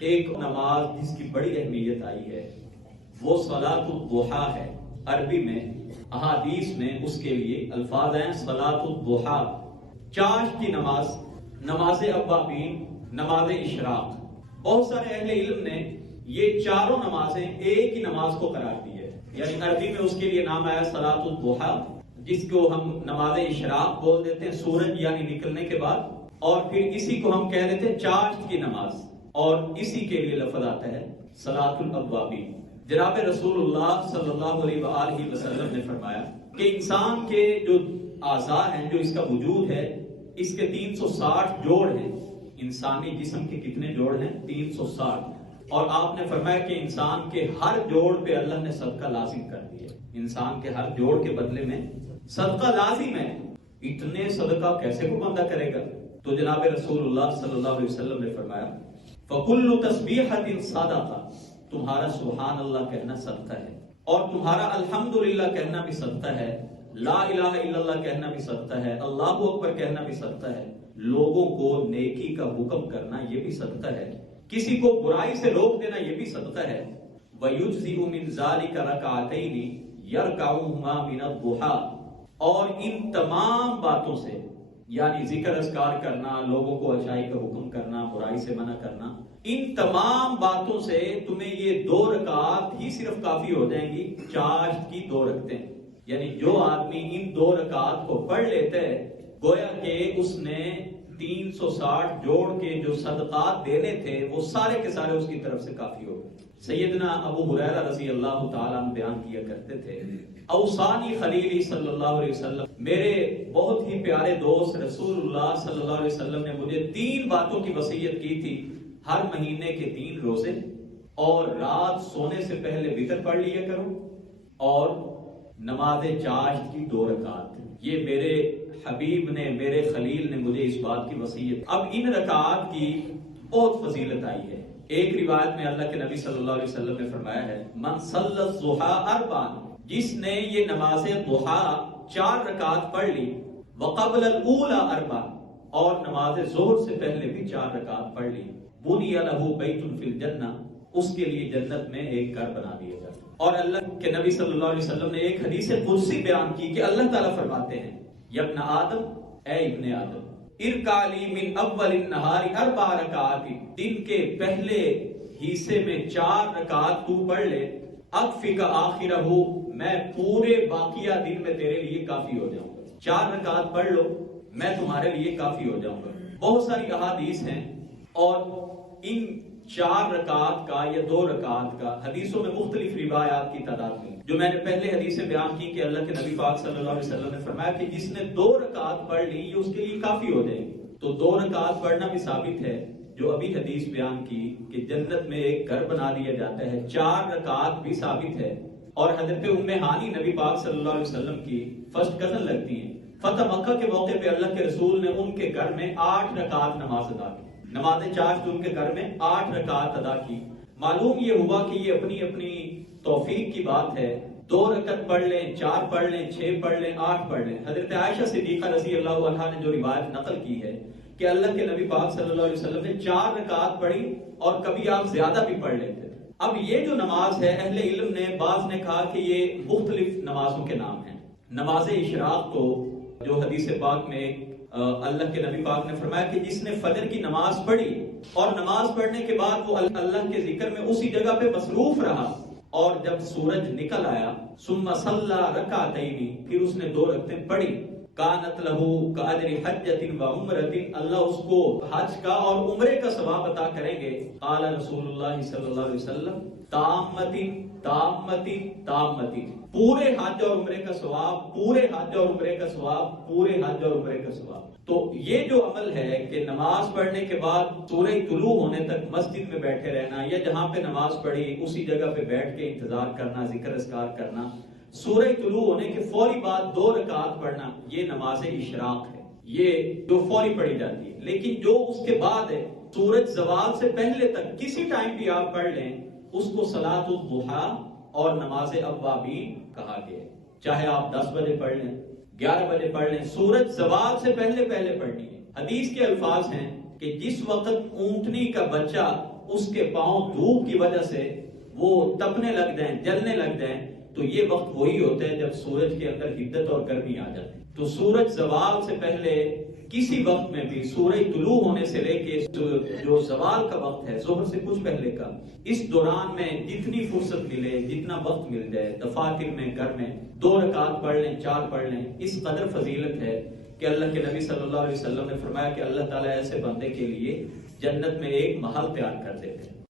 ایک نماز جس کی بڑی اہمیت آئی ہے وہ صلاۃ الضحیٰ ہے۔ عربی میں احادیث میں اس کے لیے الفاظ ہیں صلاۃ الضحیٰ، چاشت کی نماز، نماز اوابین، نماز اشراق۔ بہت سارے اہل علم نے یہ چاروں نمازیں ایک ہی نماز کو قرار دی ہے، یعنی عربی میں اس کے لیے نام آیا صلاۃ الضحیٰ، جس کو ہم نماز اشراق بول دیتے ہیں سورج یعنی نکلنے کے بعد، اور پھر اسی کو ہم کہہ دیتے ہیں چاشت کی نماز، اور اسی کے لیے لفظ آتا ہے صلاۃ الاوابین۔ جناب رسول اللہ صلی اللہ علیہ وآلہ وسلم نے فرمایا کہ انسان کے جو اعضاء ہیں، جو اس کا وجود ہے، اس کے 360 جوڑ ہیں۔ انسانی جسم کے کتنے جوڑ ہیں؟ 360۔ اور آپ نے فرمایا کہ انسان کے ہر جوڑ پہ اللہ نے صدقہ لازم کر دیا۔ انسان کے ہر جوڑ کے بدلے میں صدقہ لازم ہے۔ اتنے صدقہ کیسے کو بندہ کرے گا؟ تو جناب رسول اللہ صلی اللہ علیہ وسلم نے فرمایا فَكُلُّ تَسْبِيحَةٍ صَدَقَةٌ، تمہارا سبحان اللہ کہنا صدقہ ہے، اور تمہارا الحمدللہ کہنا بھی صدقہ ہے، لا الہ الا اللہ کہنا بھی صدقہ ہے، اللہ اکبر کہنا بھی صدقہ ہے، لوگوں کو نیکی کا حکم کرنا یہ بھی صدقہ ہے، کسی کو برائی سے روک دینا یہ بھی صدقہ ہے۔ وَيُجْزِئُ مِنْ ذَلِكَ رَكَعَتَيْنِ يَرْكَعُهُمَا مِنَ الضُّحَىٰ، اور ان تمام باتوں سے، یعنی ذکر اذکار کرنا، لوگوں کو اچھائی کا حکم کرنا، برائی سے منع کرنا، ان تمام باتوں سے تمہیں یہ 2 رکعات ہی صرف کافی ہو جائیں گی، چاشت کی 2 رکعتیں۔ یعنی جو آدمی ان 2 رکعات کو پڑھ لیتا ہے، گویا کہ اس نے 360 جوڑ کے جو صدقات دینے تھے وہ سارے کے سارے اس کی طرف سے کافی ہو گئے۔ سیدنا ابو ہریرہ رضی اللہ تعالیٰ عنہ بیان کیا کرتے تھے، اوصانی خلیلی صلی اللہ علیہ وسلم، میرے بہت ہی پیارے دوست رسول اللہ صلی اللہ علیہ وسلم نے مجھے 3 باتوں کی وصیت کی تھی، ہر مہینے کے 3 روزے، اور رات سونے سے پہلے وتر پڑھ لیا کرو، اور نماز چاشت کی 2 رکعات۔ یہ میرے حبیب نے، میرے خلیل نے مجھے اس بات کی وصیت۔ اب ان رکعات کی بہت فضیلت آئی ہے۔ ایک روایت میں اللہ کے نبی صلی اللہ علیہ وسلم نے فرمایا ہے من صلی الضحیٰ 4، جس نے یہ نماز ضحیٰ 4 رکعات پڑھ لی، وقبل الاولی 4، اور نماز ظہر سے پہلے بھی 4 رکعات پڑھ لی، بنی لہ بیت فی الجنہ، اس کے لیے جنت میں ایک گھر بنا دیا جاتا ہے۔ اور اللہ کے نبی صلی اللہ علیہ وسلم نے ایک حدیث قدسی بیان کی کہ اللہ تعالیٰ فرماتے ہیں یا ابن آدم، اے ابن آدم، ارکع لی من اول النہار 4 رکعات، دن کے پہلے حصے میں 4 رکعات تو پڑھ لے، اکفک آخرہ، میں پورے باقیہ دن میں تیرے لیے کافی ہو جاؤں گا۔ 4 رکعات پڑھ لو، میں تمہارے لیے کافی ہو جاؤں گا۔ بہت ساری احادیث ہیں، اور ان 4 رکعات کا یا 2 رکعات کا حدیثوں میں مختلف روایات کی تعداد میں، جو میں نے پہلے حدیثیں بیان کی کہ اللہ کے نبی پاک صلی اللہ علیہ وسلم نے فرمایا کہ جس نے 2 رکعات پڑھ لی یہ اس کے لیے کافی ہو جائے گی۔ تو 2 رکعات پڑھنا بھی ثابت ہے، جو ابھی حدیث بیان کی کہ جنت میں ایک گھر بنا دیا جاتا ہے، 4 رکعات بھی ثابت ہے۔ اور حضرت ام ہانی نبی پاک صلی اللہ علیہ وسلم کی فرسٹ کزن لگتی ہیں، فتح مکہ کے موقع پہ اللہ کے رسول نے ان کے گھر میں 8 رکعات نماز ادا کی، نماز چاشت ان کے گھر میں 8 رکعات ادا کی۔ معلوم یہ ہوا کہ یہ اپنی اپنی توفیق کی بات ہے، 2 رکعت پڑھ لیں، 4 پڑھ لیں، 6 پڑھ لیں، 8 پڑھ لیں۔ حضرت عائشہ صدیقہ رضی اللہ عنہا نے جو روایت نقل کی ہے کہ اللہ کے نبی پاک صلی اللہ علیہ وسلم نے 4 رکعت پڑھی، اور کبھی آپ زیادہ بھی پڑھ لیتے تھے۔ اب یہ جو نماز ہے، اہل علم نے، بعض نے کہا کہ یہ مختلف نمازوں کے نام ہیں۔ نماز اشراق تو جو حدیث پاک میں اللہ کے نبی پاک نے فرمایا کہ جس نے فجر کی نماز پڑھی اور نماز پڑھنے کے بعد وہ اللہ کے ذکر میں اسی جگہ پہ مصروف رہا، اور جب سورج نکل آیا ثم صلی رکعتین، پھر اس نے 2 رکعتیں پڑھی، کانت لہو کاجر حجۃ و عمرۃ، اللہ اس کو حج کا اور عمرے کا ثواب عطا کریں گے۔ قال رسول اللہ صلی اللہ علیہ وسلم تامۃ تامۃ تامۃ، پورے حج اور عمرے کا ثواب، پورے حج اور عمرے کا ثواب، پورے حج اور عمرے کا ثواب۔ تو یہ جو عمل ہے کہ نماز پڑھنے کے بعد سورج طلوع ہونے تک مسجد میں بیٹھے رہنا، یا جہاں پہ نماز پڑھی اسی جگہ پہ بیٹھ کے انتظار کرنا، ذکر اذکار کرنا، سورج طلوع ہونے کے فوری بعد 2 رکعات پڑھنا، یہ نماز اشراق ہے، یہ جو فوری پڑھی جاتی ہے۔ لیکن جو اس کے بعد ہے، سورج زوال سے پہلے تک کسی ٹائم بھی آپ پڑھ لیں، اس کو صلاۃ الضحیٰ اور نماز اوابین کہا گیا ہے۔ چاہے آپ 10 بجے پڑھ لیں، 11 بجے پڑھ لیں، سورج زوال سے پہلے پڑھنی ہے۔ حدیث کے الفاظ ہیں کہ جس وقت اونٹنی کا بچہ اس کے پاؤں دھوپ کی وجہ سے وہ تپنے لگ جائیں، جلنے لگ جائیں، تو یہ وقت وہی ہوتا ہے جب سورج کے اندر حدت اور گرمی آ جاتی ہے۔ تو سورج زوال سے پہلے کسی وقت میں بھی، سورج طلوع ہونے سے لے کے جو زوال کا وقت ہے، ظہر سے کچھ پہلے کا، اس دوران میں جتنی فرصت ملے، جتنا وقت مل جائے، دفاتر میں، گھر میں 2 رکعت پڑھ لیں، 4 پڑھ لیں۔ اس قدر فضیلت ہے کہ اللہ کے نبی صلی اللہ علیہ وسلم نے فرمایا کہ اللہ تعالیٰ ایسے بندے کے لیے جنت میں ایک محل تیار کر دیتے ہیں۔